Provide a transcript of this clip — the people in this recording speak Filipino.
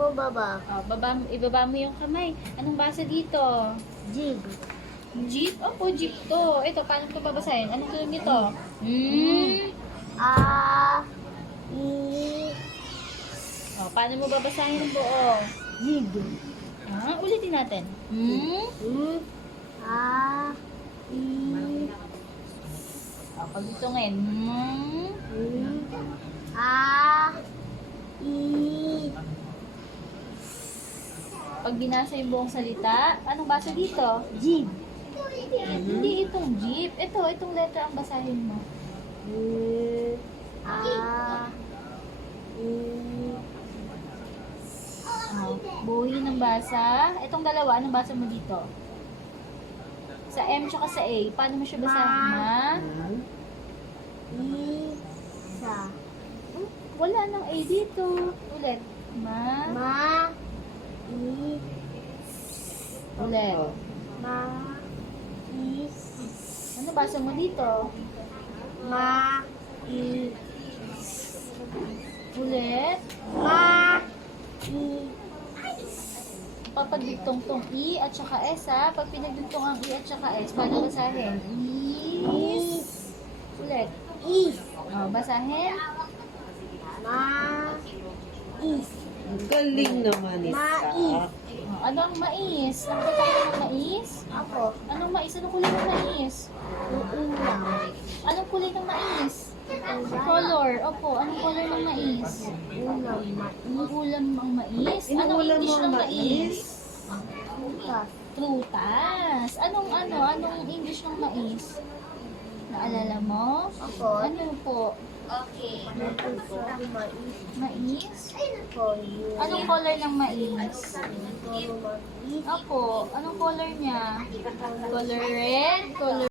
mo baba. Oh, ibaba mo yung kamay. Anong basa dito? Jig. Jeep? Opo, jeep to. Ito, paano ko babasahin? Anong tulong nito? A. I. Oh, paano mo babasahin ang buo? Jig. Ulitin natin. A. I. Oh, pagdutungin. A. I. Pag binasa yung buong salita, anong basa dito? Jig. Hindi itong jeep. Itong letter ang basahin mo. A. I. Oh, buuin ng basa. Itong dalawa, anong basa mo dito? Sa M tsaka sa A, paano mo siya basahin? Isa. Wala nang A dito. Ulit. Ma. I. Ulit. Ma. I. Ano basa mo dito? Ma. I. Ulit. Ma. I. Papadugtong tong I at saka S ha. Pag pinagdugtong ang I at saka S, paano basahin? Is. Ulit. Is. Oh, basahin. Ma. Is. Ang galing naman, Iska. Mais. Oh, ano ang mais? Nakita ka ng mais? Ako. Anong mais? Anong kulay ng mais? Ulam. Anong kulay ng mais? Color. Opo, anong color ng mais? Ulam. Ulam ang mais? Anong Inuulam mo English ang ng mais? mais? Bukas. Prutas. Anong English ng mais? Naalala mo? Ako. Ano po? Natuto. Mais. Mais? Color. Anong color ng mais? Mais. Opo, anong color niya? Color red, color